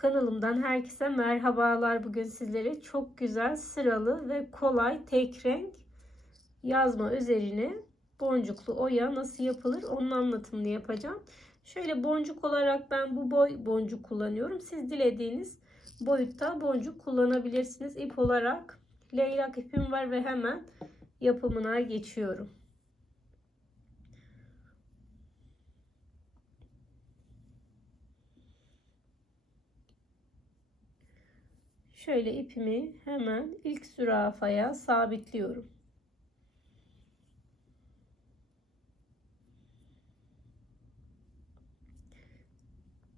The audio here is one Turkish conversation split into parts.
Kanalımdan herkese merhabalar. Bugün sizlere çok güzel sıralı ve kolay tek renk yazma üzerine boncuklu oya nasıl yapılır onun anlatımını yapacağım. Şöyle boncuk olarak ben bu boy boncuk kullanıyorum. Siz dilediğiniz boyutta boncuk kullanabilirsiniz. İp olarak leylak ipim var ve hemen yapımına geçiyorum. Şöyle ipimi hemen ilk zürafaya sabitliyorum.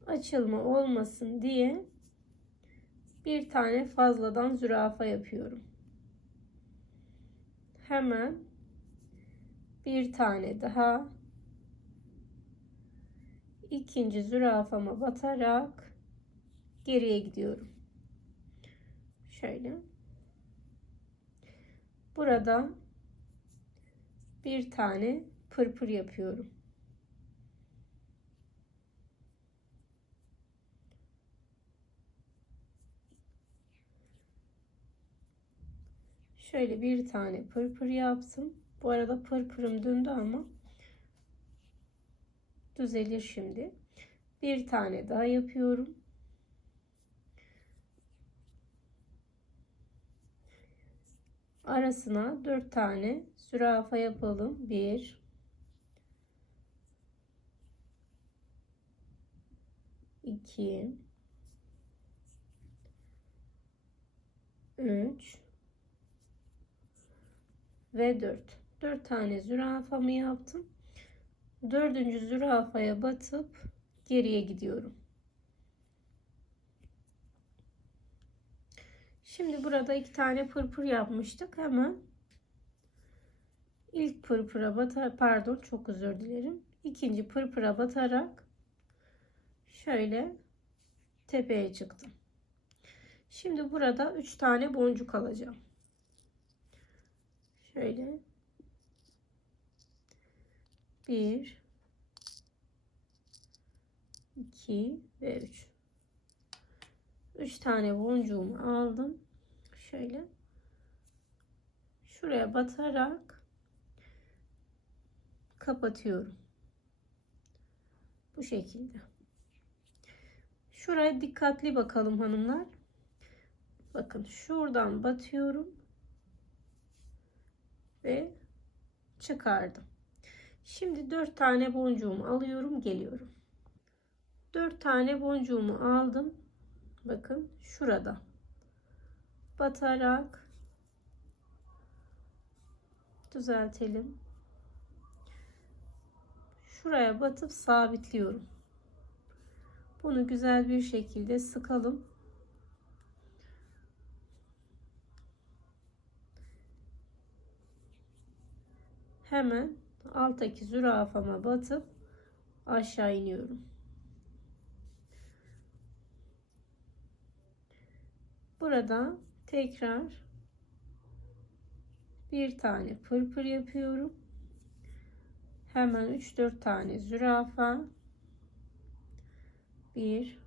Açılma olmasın diye bir tane fazladan zürafa yapıyorum. Hemen bir tane daha ikinci zürafama batarak geriye gidiyorum. Şöyle. Burada bir tane pırpır yapıyorum. Şöyle bir tane pırpır yaptım. Bu arada pırpırım döndü ama düzelir şimdi. Bir tane daha yapıyorum. Arasına 4 tane zürafa yapalım. 1 2 3 ve 4. 4 tane zürafamı yaptım. Dördüncü zürafaya batıp geriye gidiyorum. Şimdi burada iki tane pırpır yapmıştık. Hemen ilk pırpıra batar pardon çok özür dilerim. İkinci pırpıra batarak şöyle tepeye çıktım. Şimdi burada üç tane boncuk alacağım. Şöyle bir, iki ve üç. Üç tane boncuğumu aldım şöyle şuraya batarak kapatıyorum. Bu şekilde. Şuraya dikkatli bakalım hanımlar. Bakın şuradan batıyorum ve çıkardım. Şimdi 4 tane boncuğumu alıyorum, geliyorum. 4 tane boncuğumu aldım. Bakın şurada batarak düzeltelim. Şuraya batıp sabitliyorum. Bunu güzel bir şekilde sıkalım. Hemen alttaki zürafama batıp aşağı iniyorum. Burada tekrar bir tane pırpır yapıyorum. Hemen 3-4 tane zürafa. 1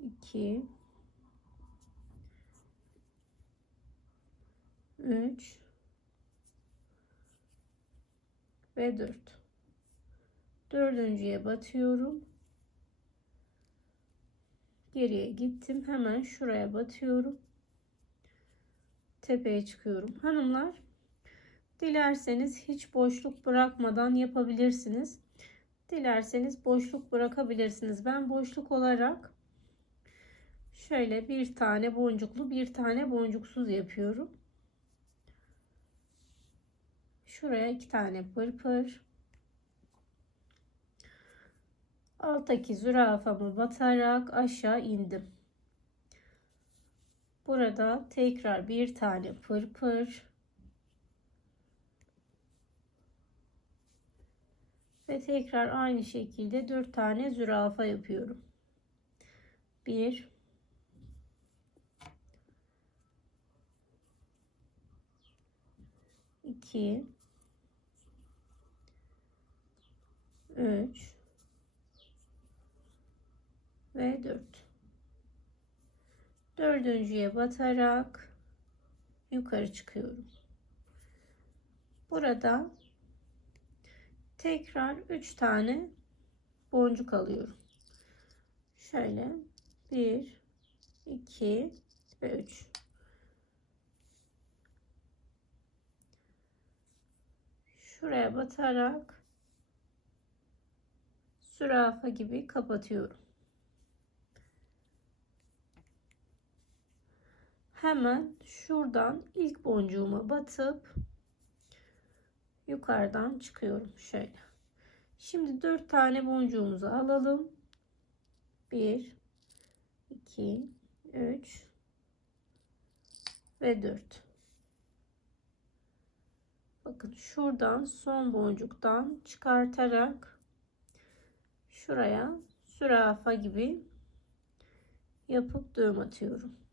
2 3 ve 4 dördüncüye batıyorum geriye gittim. Hemen şuraya batıyorum. Tepeye çıkıyorum. Hanımlar dilerseniz hiç boşluk bırakmadan yapabilirsiniz. Dilerseniz boşluk bırakabilirsiniz. Ben boşluk olarak şöyle bir tane boncuklu bir tane boncuksuz yapıyorum. Şuraya iki tane pırpır. Alttaki zürafamı batarak aşağı indim. Burada tekrar bir tane pırpır ve tekrar aynı şekilde dört tane zürafa yapıyorum. Bir iki üç ve 4. Dördüncüye batarak yukarı çıkıyorum. Burada tekrar 3 tane boncuk alıyorum. Şöyle 1 2 ve 3. Şuraya batarak zürafa gibi kapatıyorum. Hemen şuradan ilk boncuğuma batıp yukarıdan çıkıyorum şöyle. Şimdi 4 tane boncuğumuzu alalım. 1 2 3 ve 4. Bakın şuradan son boncuktan çıkartarak şuraya zürafa gibi yapıp düğüm atıyorum.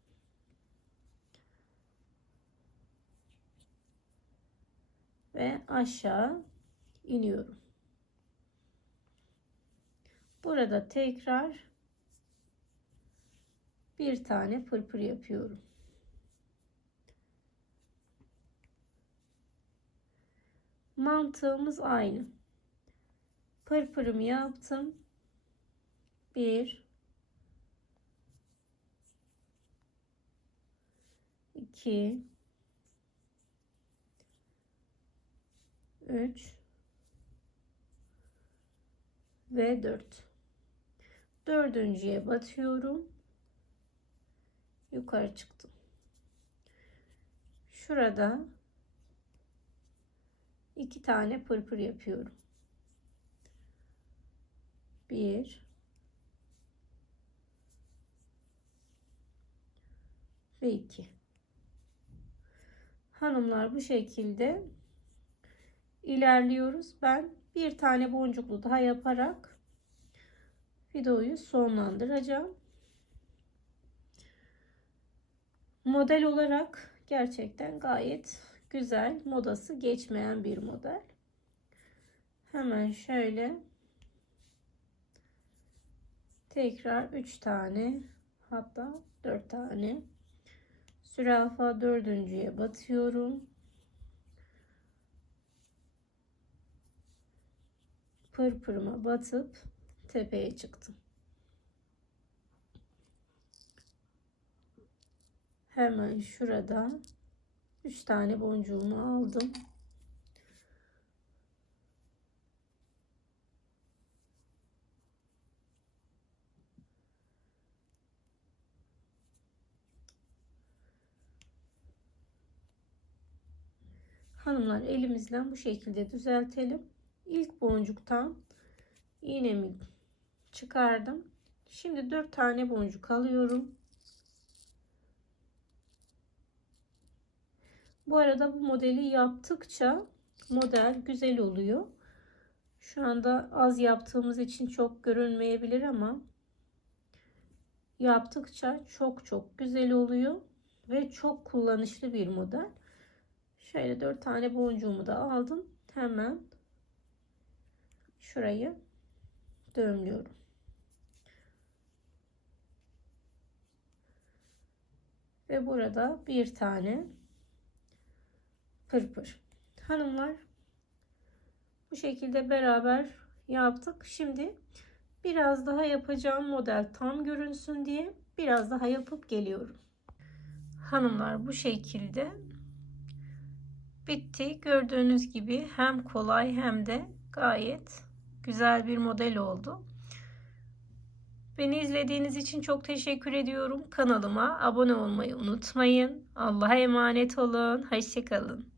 Ve aşağı iniyorum. Burada tekrar bir tane pırpır yapıyorum. Mantığımız aynı. Pırpırımı yaptım. Bir, iki, üç ve dört. Dördüncüye batıyorum. Yukarı çıktım. Şurada iki tane pırpır yapıyorum. Bir ve iki. Hanımlar bu şekilde ilerliyoruz. Ben bir tane boncuklu daha yaparak videoyu sonlandıracağım. Model olarak gerçekten gayet güzel, modası geçmeyen bir model. Hemen şöyle tekrar 3 tane hatta 4 tane zürafa dördüncüye batıyorum. Pırpırıma batıp tepeye çıktım. Hemen şurada 3 tane boncuğumu aldım. Hanımlar elimizle bu şekilde düzeltelim. İlk boncuktan iğnemi çıkardım. Şimdi 4 tane boncuk alıyorum. Bu arada bu modeli yaptıkça model güzel oluyor. Şu anda az yaptığımız için çok görünmeyebilir ama yaptıkça çok çok güzel oluyor ve çok kullanışlı bir model. Şöyle 4 tane boncuğumu da aldım. Hemen şurayı düğümlüyorum. Ve burada bir tane pırpır. Hanımlar bu şekilde beraber yaptık. Şimdi biraz daha yapacağım model tam görünsün diye biraz daha yapıp geliyorum. Hanımlar bu şekilde bitti. Gördüğünüz gibi hem kolay hem de gayet güzel bir model oldu. Beni izlediğiniz için çok teşekkür ediyorum. Kanalıma abone olmayı unutmayın. Allah'a emanet olun. Hoşçakalın.